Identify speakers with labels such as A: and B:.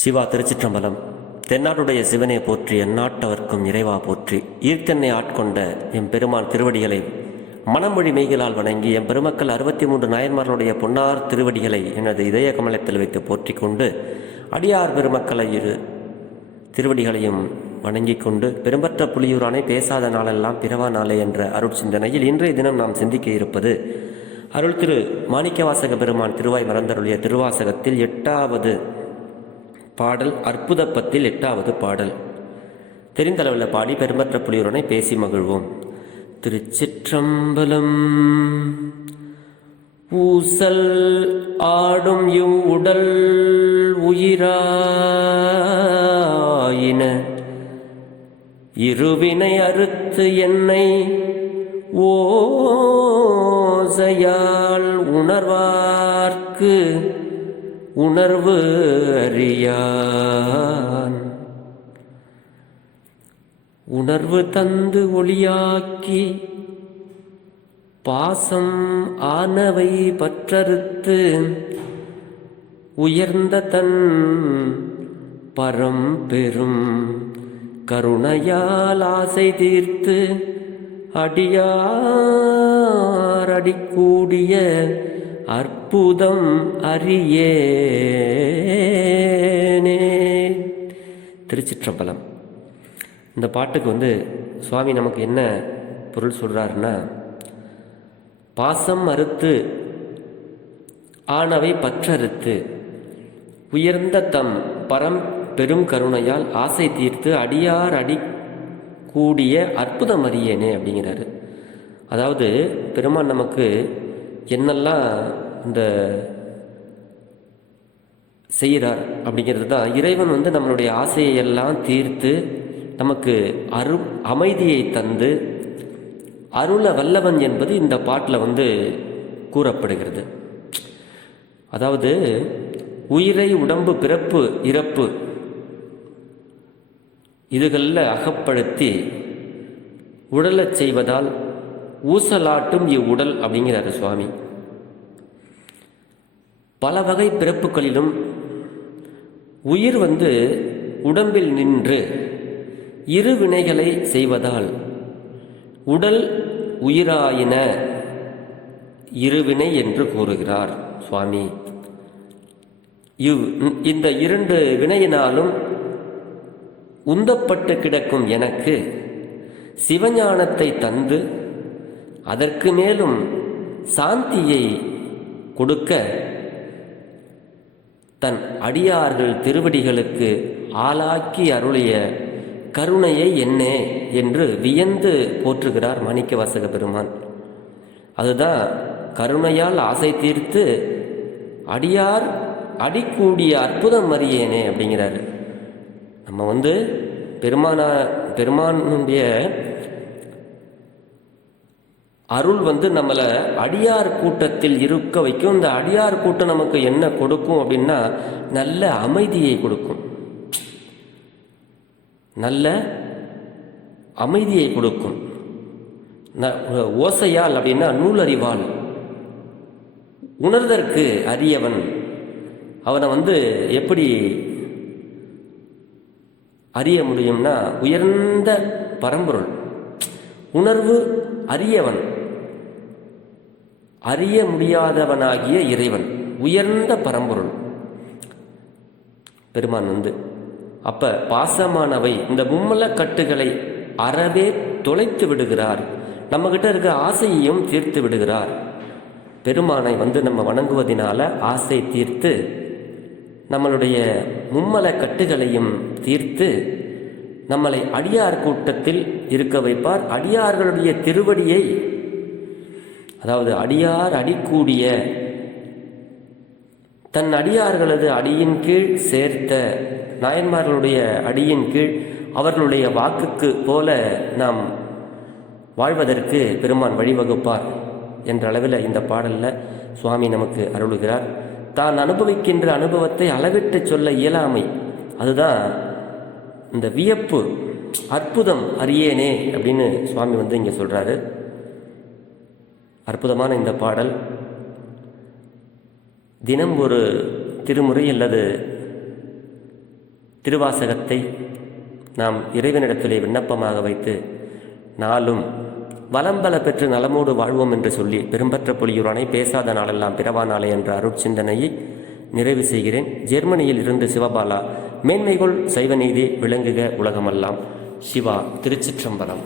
A: சிவா திருச்சிற்றம்பலம். தென்னாட்டுடைய சிவனை போற்றி எந்நாட்டவர்க்கும் இறைவா போற்றி. ஈர்த்தென்னை ஆட்கொண்ட எம் பெருமான் திருவடிகளை மனமொழி மெய்களால் வணங்கி எம் பெருமக்கள் அறுபத்தி மூன்று நாயன்மார்களுடைய பொன்னார் திருவடிகளை எனது இதய கமலத்தில் வைத்து போற்றி கொண்டு அடியார் பெருமக்களை இரு திருவடிகளையும் வணங்கிக் கொண்டு பெரும்பற்ற புலியூரானை பேசாத நாளெல்லாம் பிறவா நாளே என்ற அருள் சிந்தனையில் இன்றைய தினம் நாம் சிந்திக்க இருப்பது அருள் திரு மாணிக்கவாசக பெருமான் திருவாய் மறந்தருளிய திருவாசகத்தில் எட்டாவது பாடல் அற்புதப்பத்தில் எட்டாவது பாடல். தெரிந்தளவில் பாடி பெருமற்ற புலியூரனை பேசி மகிழ்வோம். திருச்சிற்றம்பலம் ஊசல் ஆடும் இவ்வுடல் உடல் உயிராயின. இருவினை அறுத்து என்னை ஓசையால் உணர்வார்க்கு. உணர்வு அறியான். உணர்வு தந்து ஒளியாக்கி பாசம் ஆனவை பற்றறுத்து உயர்ந்த தன் பரம் பெரும் கருணையால் ஆசை தீர்த்து அடியார் அடிக்கூடிய அற்புதம் அறியேனே. திருச்சிற்றம்பலம். இந்த பாட்டுக்கு வந்து சுவாமி நமக்கு என்ன பொருள் சொல்கிறாருன்னா பாசம் அறுத்து ஆனவை பற்றறுத்து உயர்ந்த தம் பரம் பெரும் கருணையால் ஆசை தீர்த்து அடியார் அடி கூடிய அற்புதம் அறியேனே அப்படிங்கிறாரு. அதாவது பெருமான் நமக்கு என்னெல்லாம் இந்த செய்கிறார் அப்படிங்கிறது தான். இறைவன் வந்து நம்மளுடைய ஆசையை எல்லாம் தீர்த்து நமக்கு அரு அமைதியை தந்து அருள வல்லவன் என்பது இந்த பாட்டில் வந்து கூறப்படுகிறது. அதாவது உயிரை உடம்பு பிறப்பு இறப்பு இதுகளில் அகப்படுத்தி உடலச் செய்வதால் ஊசலாட்டும் இவ்வுடல் அப்படிங்கிறாரு சுவாமி. பல வகை பிறப்புகளிலும் உயிர் வந்து உடம்பில் நின்று இரு வினைகளை செய்வதால் உடல் உயிராயின இருவினை என்று கூறுகிறார் சுவாமி. இவ் இந்த இரண்டு வினையினாலும் உந்தப்பட்டு கிடக்கும் எனக்கு சிவஞானத்தை தந்து அதற்கு மேலும் சாந்தியை கொடுக்க தன் அடியார்கள் திருவடிகளுக்கு ஆளாக்கி அருளிய கருணையை என்னே என்று வியந்து போற்றுகிறார் மாணிக்கவாசக பெருமான். அதுதான் கருணையால் ஆசை தீர்த்து அடியார் அடிக்கூடிய அற்புதம் அறியேனே அப்படிங்கிறாரு. நம்ம வந்து பெருமானா பெருமானுடைய அருள் வந்து நம்மளை அடியார் கூட்டத்தில் இருக்க வைக்கும். இந்த அடியார் கூட்டம் நமக்கு என்ன கொடுக்கும் அப்படின்னா நல்ல அமைதியை கொடுக்கும். நல்ல அமைதியை கொடுக்கும். ஓசையால் அப்படின்னா நூலறிவாள் உணர்தற்கு அரியவன். அவனை வந்து எப்படி அறிய முடியும்னா உயர்ந்த பரம்பொருள். உணர்வு அரியவன். அறிய முடியாதவனாகிய இறைவன் உயர்ந்த பரம்பொருள். பெருமான் வந்து அப்ப பாசமானவை இந்த மும்மல கட்டுகளை அறவே தொலைத்து விடுகிறார். நம்ம கிட்ட இருக்க ஆசையையும் தீர்த்து விடுகிறார். பெருமானை வந்து நம்ம வணங்குவதனால ஆசை தீர்த்து நம்மளுடைய மும்மல கட்டுகளையும் தீர்த்து நம்மளை அடியார் கூட்டத்தில் இருக்க வைப்பார். அடியார்களுடைய திருவடியை அதாவது அடியார் அடிக்கூடிய தன் அடியார்களது அடியின் கீழ் சேர்த்த நாயன்மார்களுடைய அடியின் கீழ் அவர்களுடைய வாக்குக்கு போல நாம் வாழ்வதற்கு பெருமான் வழிவகுப்பார் என்ற அளவில் இந்த பாடலில் சுவாமி நமக்கு அருளுகிறார். தான் அனுபவிக்கின்ற அனுபவத்தை அளவிட்டு சொல்ல இயலாமை. அதுதான் இந்த வியப்பு அற்புதம் அறியேனே அப்படின்னு சுவாமி வந்து இங்கே சொல்கிறாரு அற்புதமான இந்த பாடல். தினம் ஒரு திருமுறை அல்லது திருவாசகத்தை நாம் இறைவனிடத்திலே விண்ணப்பமாக வைத்து நாளும் வளம்பல பெற்று நலமோடு வாழ்வோம் என்று சொல்லி பெரும்பற்ற பொலியுரானை பேசாத நாளெல்லாம் பிறவா நாளே என்ற அருட்சிந்தனையை நிறைவு செய்கிறேன். ஜெர்மனியில் இருந்து சிவபாலா மேன்மைகொள் சைவநீதி விளங்குக உலகமெல்லாம். சிவா திருச்சிற்றம்பலம்.